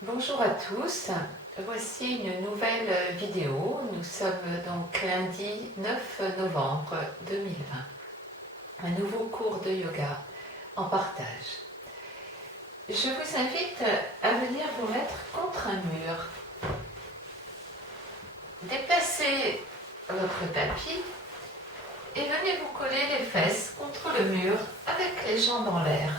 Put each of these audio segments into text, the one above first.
Bonjour à tous, voici une nouvelle vidéo. Nous sommes donc lundi 9 novembre 2020. Un nouveau cours de yoga en partage. Je vous invite à venir vous mettre contre un mur. Déplacez votre tapis et venez vous coller les fesses contre le mur avec les jambes en l'air.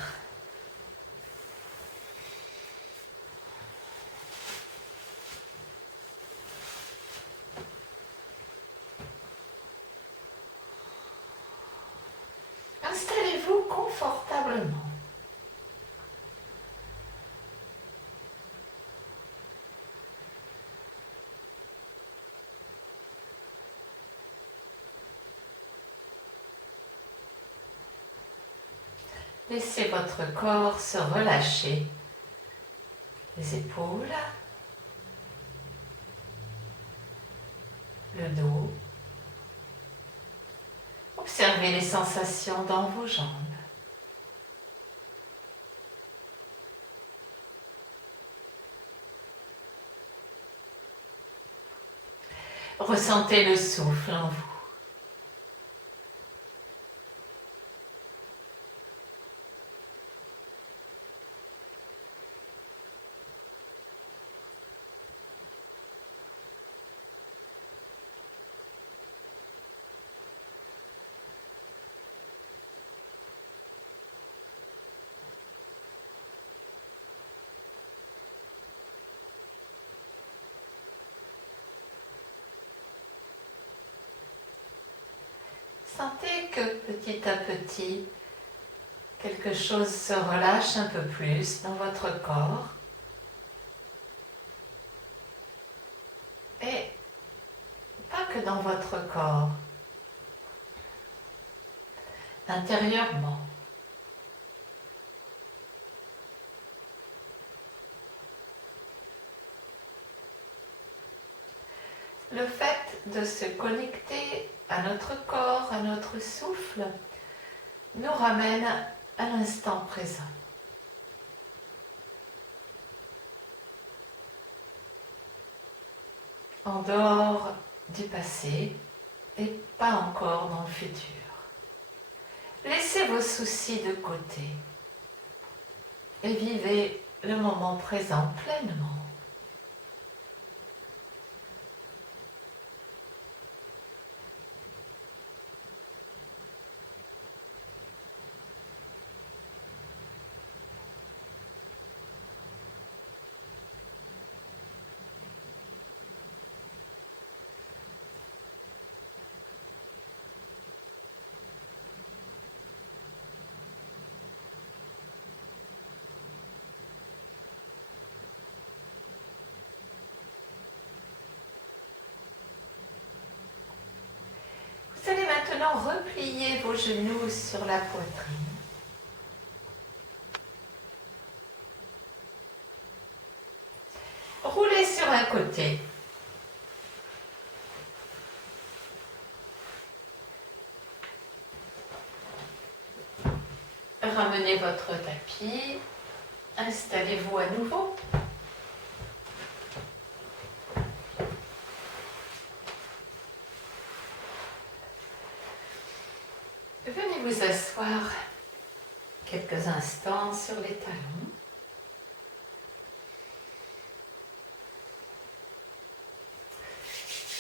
Installez-vous confortablement. Laissez votre corps se relâcher. Les épaules, le dos. Observez les sensations dans vos jambes. Ressentez le souffle en vous. Sentez que petit à petit, quelque chose se relâche un peu plus dans votre corps. Et pas que dans votre corps, intérieurement. Le fait de se connecter à notre corps, à notre souffle, nous ramène à l'instant présent. En dehors du passé et pas encore dans le futur. Laissez vos soucis de côté et vivez le moment présent pleinement. Vous allez maintenant replier vos genoux sur la poitrine. Roulez sur un côté. Ramenez votre tapis. Installez-vous à nouveau. Venez vous asseoir quelques instants sur les talons.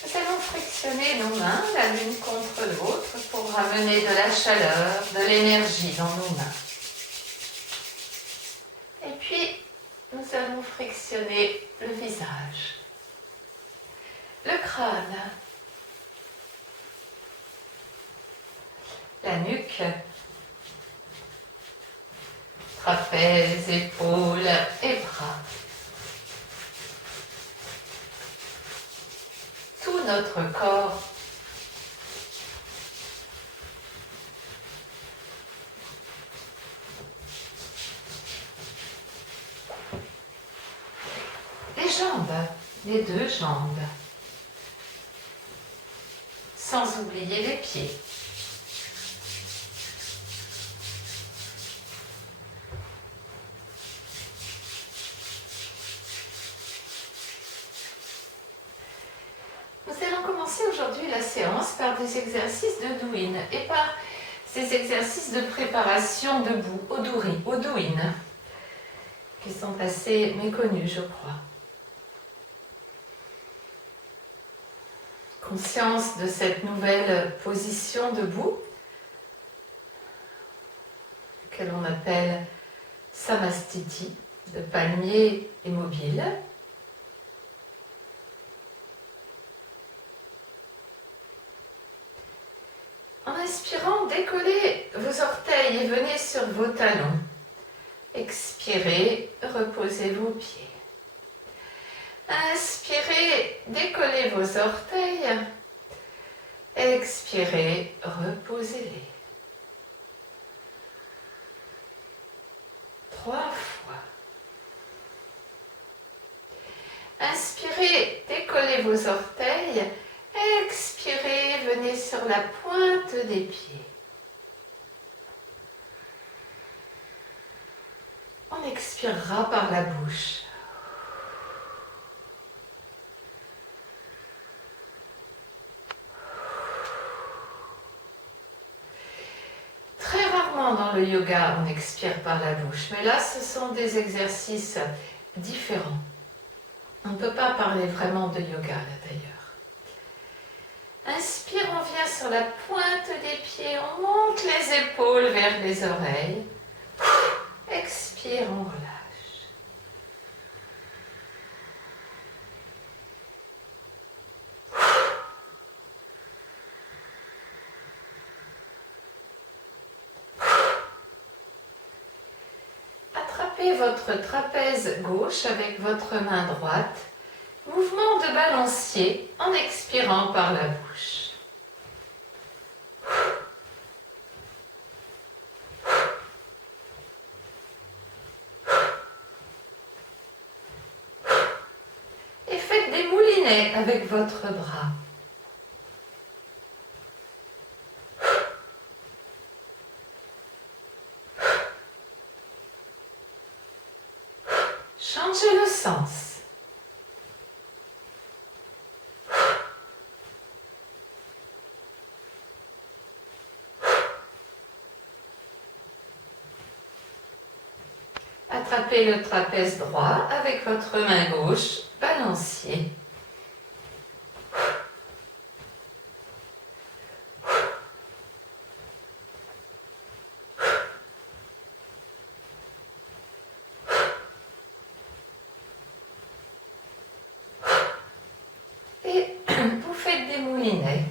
Nous allons frictionner nos mains l'une contre l'autre pour ramener de la chaleur, de l'énergie dans nos mains. Et puis, nous allons frictionner le visage, le crâne, la nuque, trapèze, épaules et bras. Tout notre corps. Les jambes, les deux jambes. Sans oublier les pieds. commencer aujourd'hui la séance par des exercices de douyin et par ces exercices de préparation debout, au douyin, qui sont assez méconnus, je crois. Conscience de cette nouvelle position debout, que l'on appelle Samastiti, de palmier immobile. En inspirant, décollez vos orteils et venez sur vos talons. Expirez, reposez vos pieds. Inspirez, décollez vos orteils. Expirez, reposez-les. 3 fois. Inspirez, décollez vos orteils. Expirez, venez sur la pointe des pieds. On expirera par la bouche. Très rarement dans le yoga, on expire par la bouche, mais là, ce sont des exercices différents. On ne peut pas parler vraiment de yoga, là, d'ailleurs. Inspire, on vient sur la pointe des pieds, on monte les épaules vers les oreilles. Expire, on relâche. Attrapez votre trapèze gauche avec votre main droite. Mouvement de balancier en expirant par la bouche. Et faites des moulinets avec votre bras. Changez le sens. Attrapez le trapèze droit avec votre main gauche, balancier. Et vous faites des moulinets.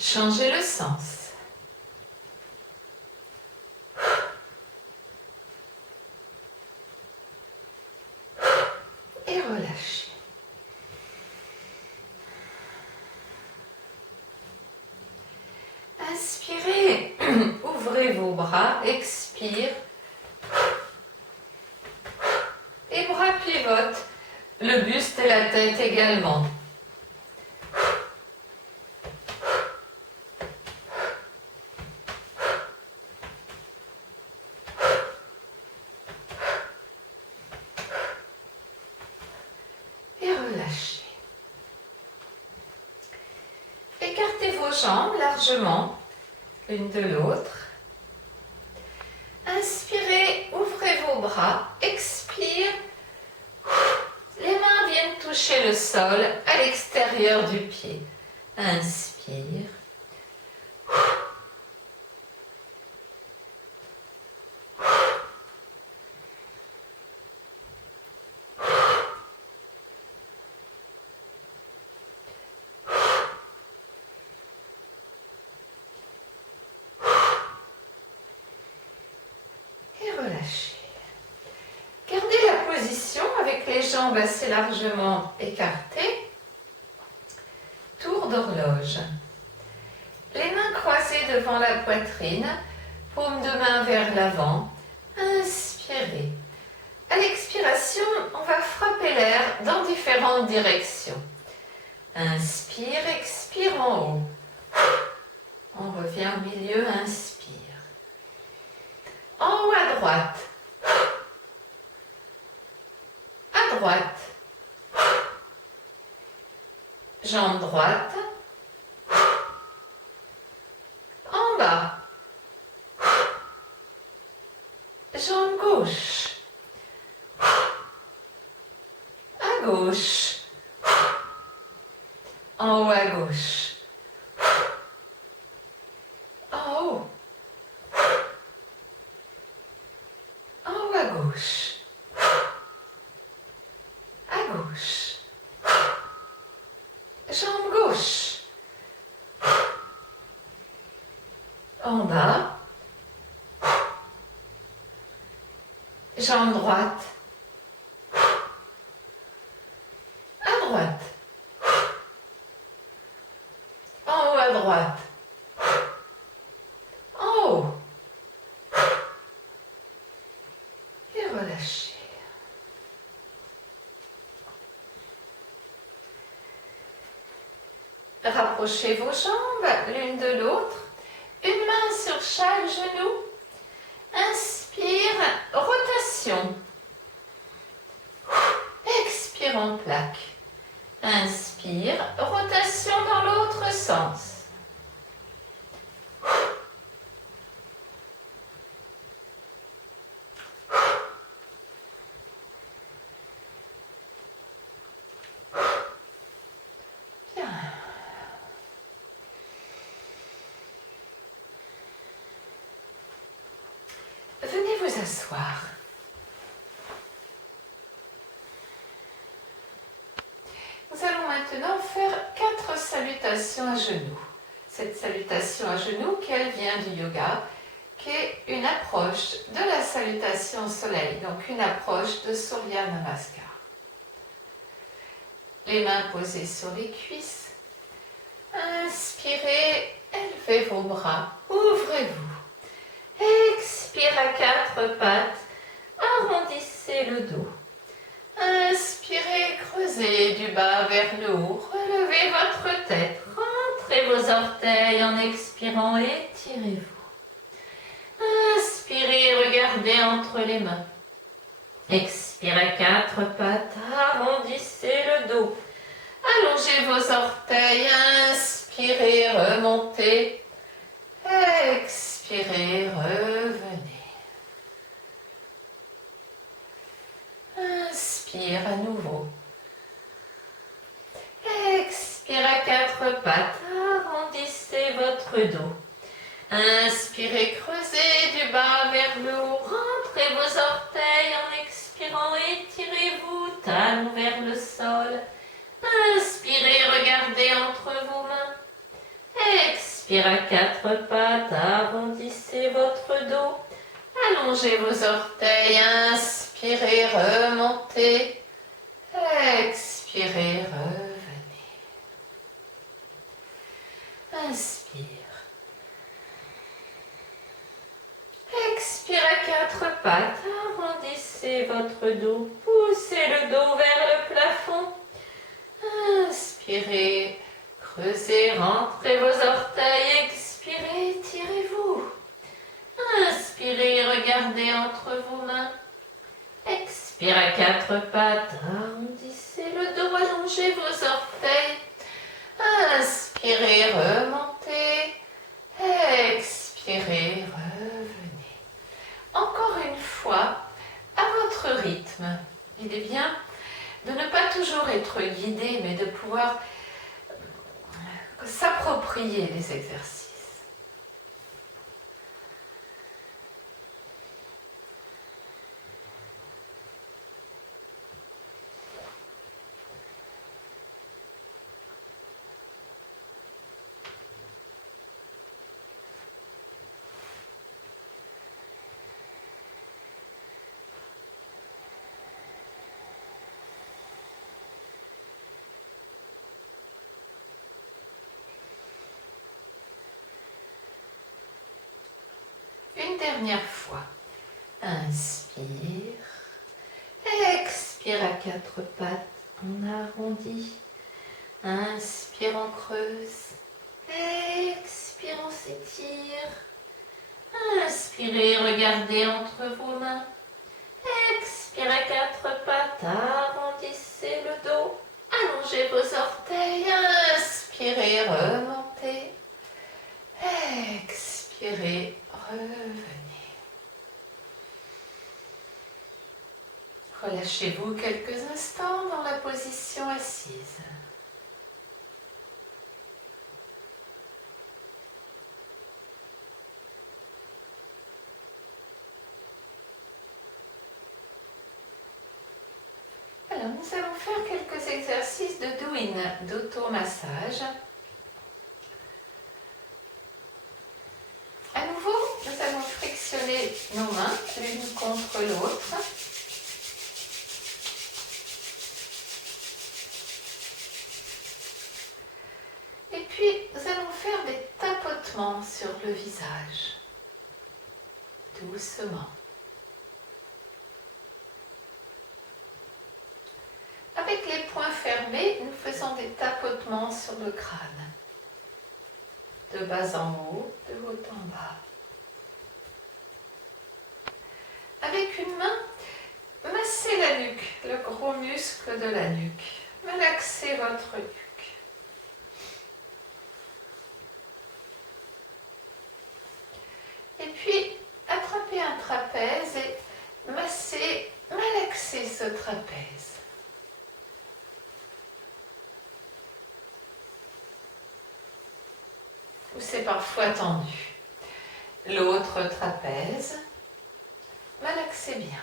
Changez le sens. Et relâchez. Inspirez, ouvrez vos bras, expire. Et bras pivotent, le buste et la tête également. Relâchez. Écartez vos jambes largement, l'une de l'autre. Inspirez, ouvrez vos bras, expire. Les mains viennent toucher le sol à l'extérieur du pied. Inspire. Relâchez. Gardez la position avec les jambes assez largement écartées. Tour d'horloge. Les mains croisées devant la poitrine, paume de main vers l'avant. Inspirez. À l'expiration, on va frapper l'air dans différentes directions. Inspire, expire en haut. On revient au milieu, inspire. En haut à droite, Jambe droite. En bas. Jambe gauche. À gauche. En haut à gauche. En haut. En haut à gauche. À gauche. Jambe gauche. En bas. Jambe droite. À droite. En haut à droite. En haut. Et relâchez. Rapprochez vos jambes l'une de l'autre. Une main sur chaque genou. Inspire, rotation. Expire en plaque. Inspire, rotation dans l'autre sens. Bien. Venez vous asseoir. Nous allons maintenant faire 4 salutations à genoux. Cette salutation à genoux, qu'elle vient du yoga, qui est une approche de la salutation au soleil, donc une approche de Surya Namaskar. Les mains posées sur les cuisses. Inspirez, élevez vos bras, ouvrez-vous. Expire à 4 pattes, arrondissez le dos. Inspirez, creusez du bas vers le haut, relevez votre tête, rentrez vos orteils en expirant, étirez-vous. Inspirez, regardez entre les mains. Expirez à 4 pattes, arrondissez le dos. Allongez vos orteils, inspirez, remontez. Expirez, revenez. Inspire à nouveau. Expire à 4 pattes, arrondissez votre dos. Inspirez, creusez du bas vers le haut, rentrez vos orteils en expirant, étirez-vous, talons vers le sol. Inspirez, regardez entre vos mains. Expire à 4 pattes, arrondissez votre dos. Allongez vos orteils, inspirez, remontez. Expirez, revenez. Inspire. Expire à 4 pattes, arrondissez votre dos, poussez le dos vers le plafond. Inspirez, creusez, rentrez vos orteils, expirez, étirez-vous. Inspirez, regardez entre vos mains. Expire à 4 pattes, arrondissez le dos, allongez vos orteils. Inspirez, remontez. Expirez, revenez. Encore une fois, à votre rythme. Il est bien de ne pas toujours être guidé, mais de pouvoir s'approprier les exercices. Une dernière fois. Inspire. Expire à 4 pattes. On arrondit. Inspire, on creuse. Expire, on s'étire. Inspirez, regardez entre vos mains. Expire à 4 pattes. Arrondissez le dos. Allongez vos orteils. Inspirez, remontez. Expirez, revenez. Relâchez-vous quelques instants dans la position assise. Alors, nous allons faire quelques exercices de douyin, d'automassage. À nouveau, nous allons frictionner nos mains l'une contre l'autre. Et puis, nous allons faire des tapotements sur le visage, doucement. Avec les poings fermés, nous faisons des tapotements sur le crâne, de bas en haut, de haut en bas. Avec une main, massez la nuque, le gros muscle de la nuque. Relaxez votre nuque. Et puis, attrapez un trapèze et massez, malaxez ce trapèze. Ou c'est parfois tendu. L'autre trapèze, malaxez bien.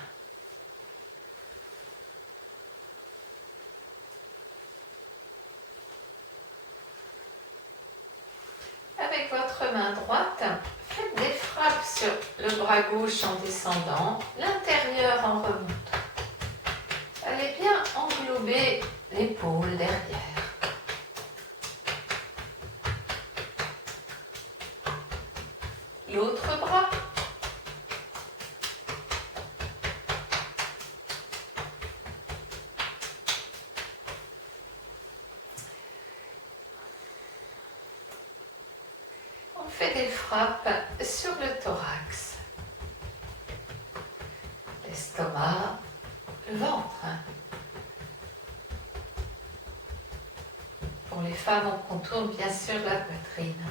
Avec votre main droite, faites des frappes sur le bras gauche en descendant, l'intérieur en remontant. Allez bien englober l'épaule derrière. L'autre bras. On fait des frappes sur le thorax, l'estomac, le ventre. Pour les femmes, on contourne bien sûr la poitrine.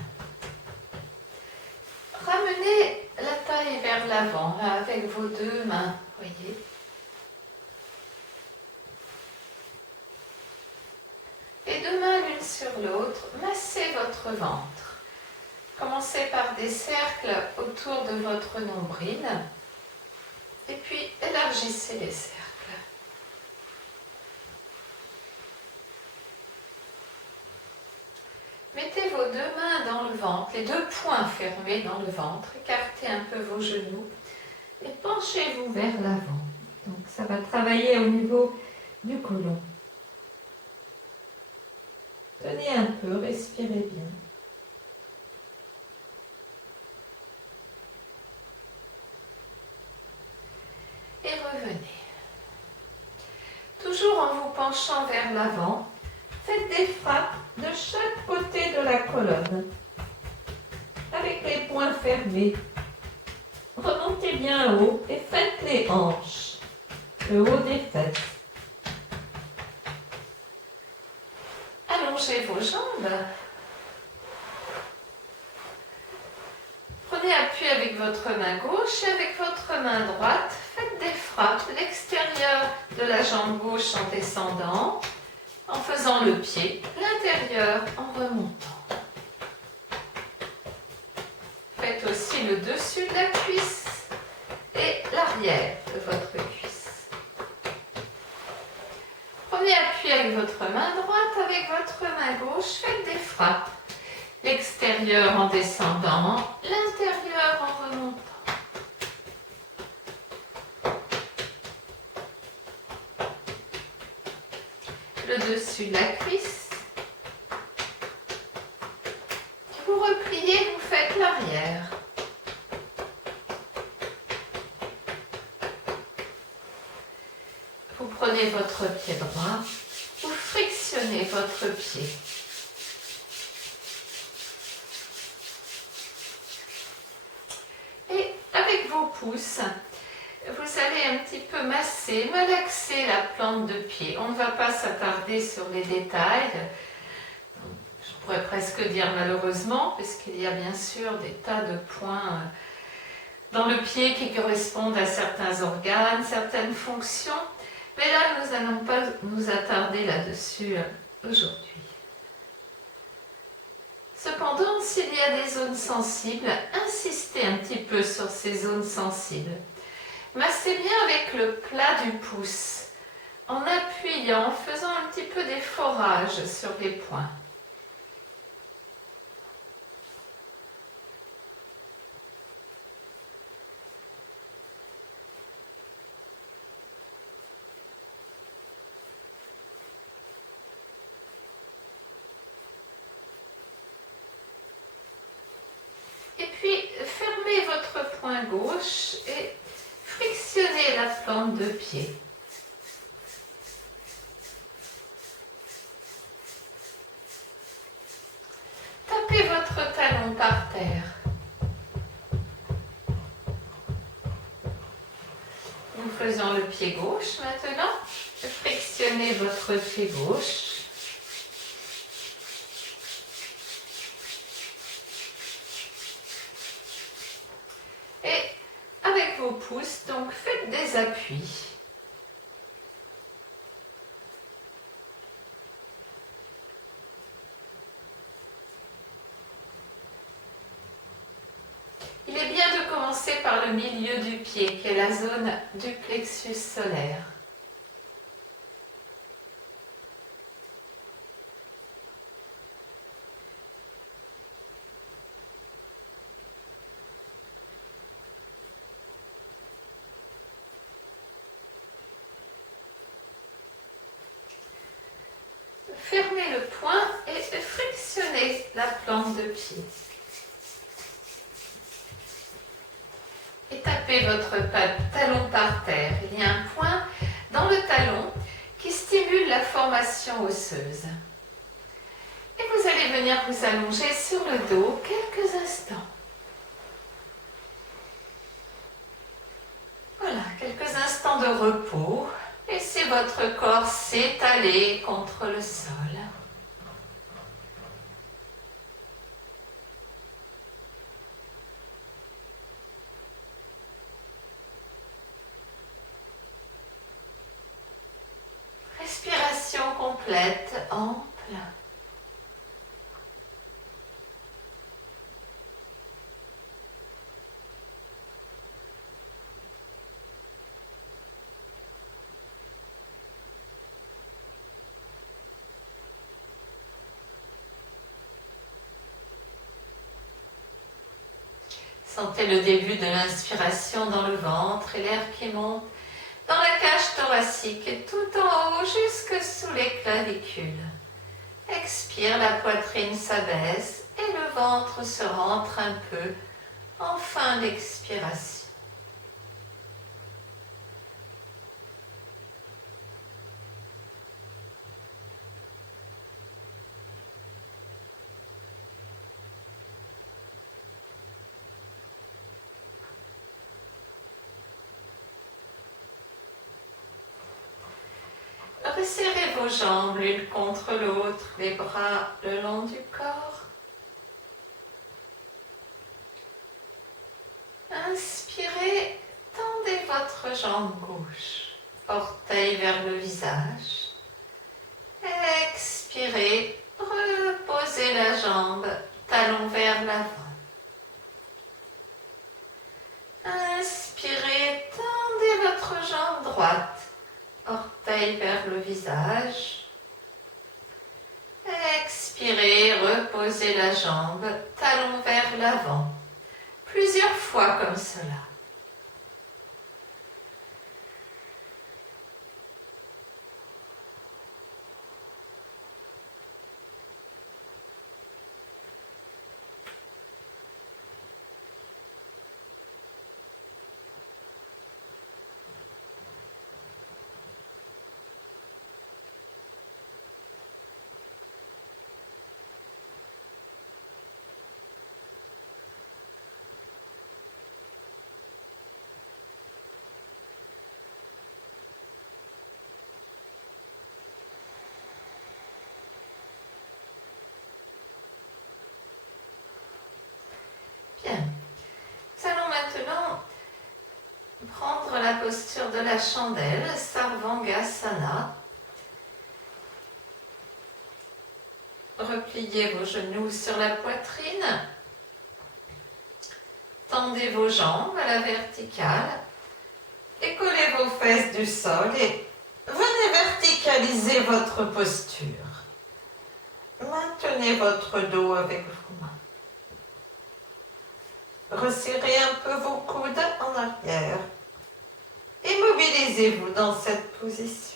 Ramenez la taille vers l'avant avec vos deux mains, voyez. Et deux mains l'une sur l'autre, massez votre ventre. Commencez par des cercles autour de votre nombril et puis élargissez les cercles. Mettez vos deux mains dans le ventre, les deux poings fermés dans le ventre, écartez un peu vos genoux et penchez-vous vers l'avant. Donc ça va travailler au niveau du côlon. Tenez un peu, respirez bien. Et revenez. Toujours en vous penchant vers l'avant, faites des frappes de chaque côté de la colonne, avec les poings fermés. Remontez bien haut et faites les hanches, le haut des fesses. Allongez vos jambes. Prenez appui avec votre main gauche et avec votre main droite, faites des frappes l'extérieur de la jambe gauche en descendant, en faisant le pied, l'intérieur en remontant. Faites aussi le dessus de la cuisse et l'arrière de votre cuisse. Prenez appui avec votre main droite, avec votre main gauche, faites des frappes. L'extérieur en descendant, l'intérieur en remontant. Le dessus de la cuisse. Vous repliez, vous faites l'arrière. Vous prenez votre pied droit, vous frictionnez votre pied. Et avec vos pouces, vous allez un petit peu masser, malaxer la plante de pied. On ne va pas s'attarder sur les détails. pourrait presque dire malheureusement, puisqu'il y a bien sûr des tas de points dans le pied qui correspondent à certains organes, certaines fonctions, mais là nous n'allons pas nous attarder là-dessus aujourd'hui. Cependant, s'il y a des zones sensibles, insistez un petit peu sur ces zones sensibles. Massez bien avec le plat du pouce, en appuyant, en faisant un petit peu des forages sur les points. Et puis, fermez votre poing gauche et frictionnez la plante de pied. Tapez votre talon par terre. Nous faisons le pied gauche maintenant. Frictionnez votre pied gauche. Et avec vos pouces, donc faites des appuis. Il est bien de commencer par le milieu du pied, qui est la zone du plexus solaire. Fermez le poing et frictionnez la plante de pied. Et tapez votre talon par terre. Il y a un point dans le talon qui stimule la formation osseuse. Et vous allez venir vous allonger sur le dos quelques instants. Voilà, quelques instants de repos. Laissez votre corps s'étaler contre le sol. Respiration complète, ample. Sentez le début de l'inspiration dans le ventre et l'air qui monte dans la cage thoracique et tout en haut jusque sous les clavicules. Expire, la poitrine s'abaisse et le ventre se rentre un peu en fin d'expiration. Resserrez vos jambes l'une contre l'autre, les bras le long du corps. Inspirez, tendez votre jambe gauche, orteil vers le visage. Expirez, reposez la jambe, talon vers l'avant. Inspirez, tendez votre jambe droite, orteil vers le visage. Expirez, reposez la jambe, talon vers l'avant. Plusieurs fois comme cela. posture de la chandelle, Sarvangasana. Repliez vos genoux sur la poitrine. Tendez vos jambes à la verticale. Et collez vos fesses du sol et venez verticaliser votre posture. Maintenez votre dos avec vos mains. Resserrez un peu vos coudes en arrière et mobilisez-vous dans cette position.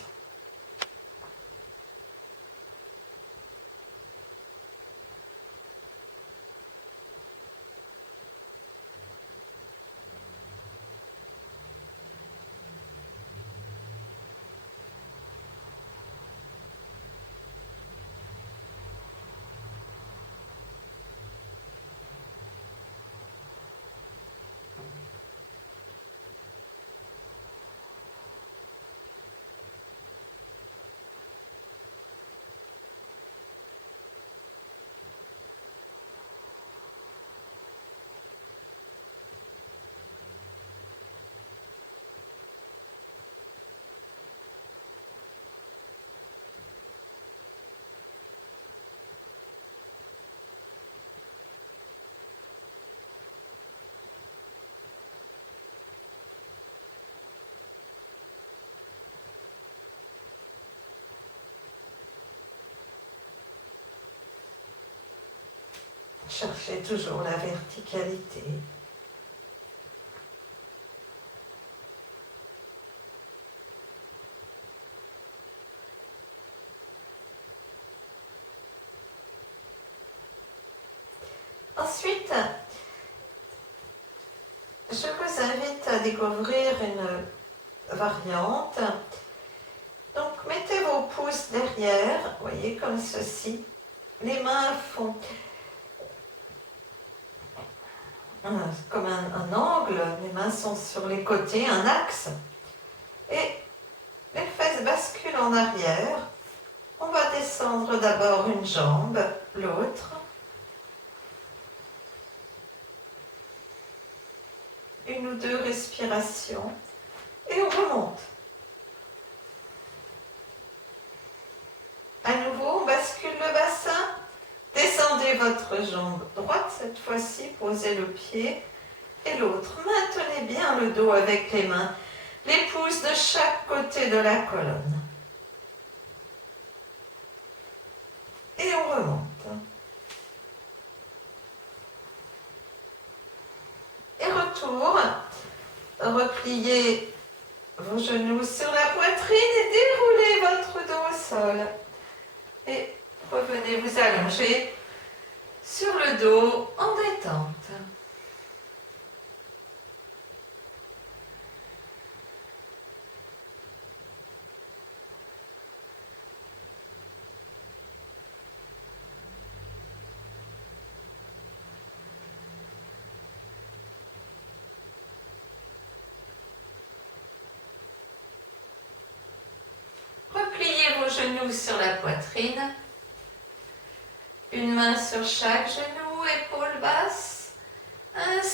Cherchez toujours la verticalité. Ensuite, je vous invite à découvrir une variante. Donc, mettez vos pouces derrière, vous voyez, comme ceci. Les mains font comme un angle, les mains sont sur les côtés, un axe. Et les fesses basculent en arrière. On va descendre d'abord une jambe, l'autre. Une ou deux respirations. Et on remonte. À nouveau, on bascule le bassin. Descendez votre jambe droite, cette fois-ci, posez le pied et l'autre. Maintenez bien le dos avec les mains, les pouces de chaque côté de la colonne. Et on remonte. Et retour. Repliez vos genoux sur la poitrine et déroulez votre dos au sol. Et revenez vous allonger sur le dos en détente. Repliez vos genoux sur la poitrine. Une main sur chaque genou.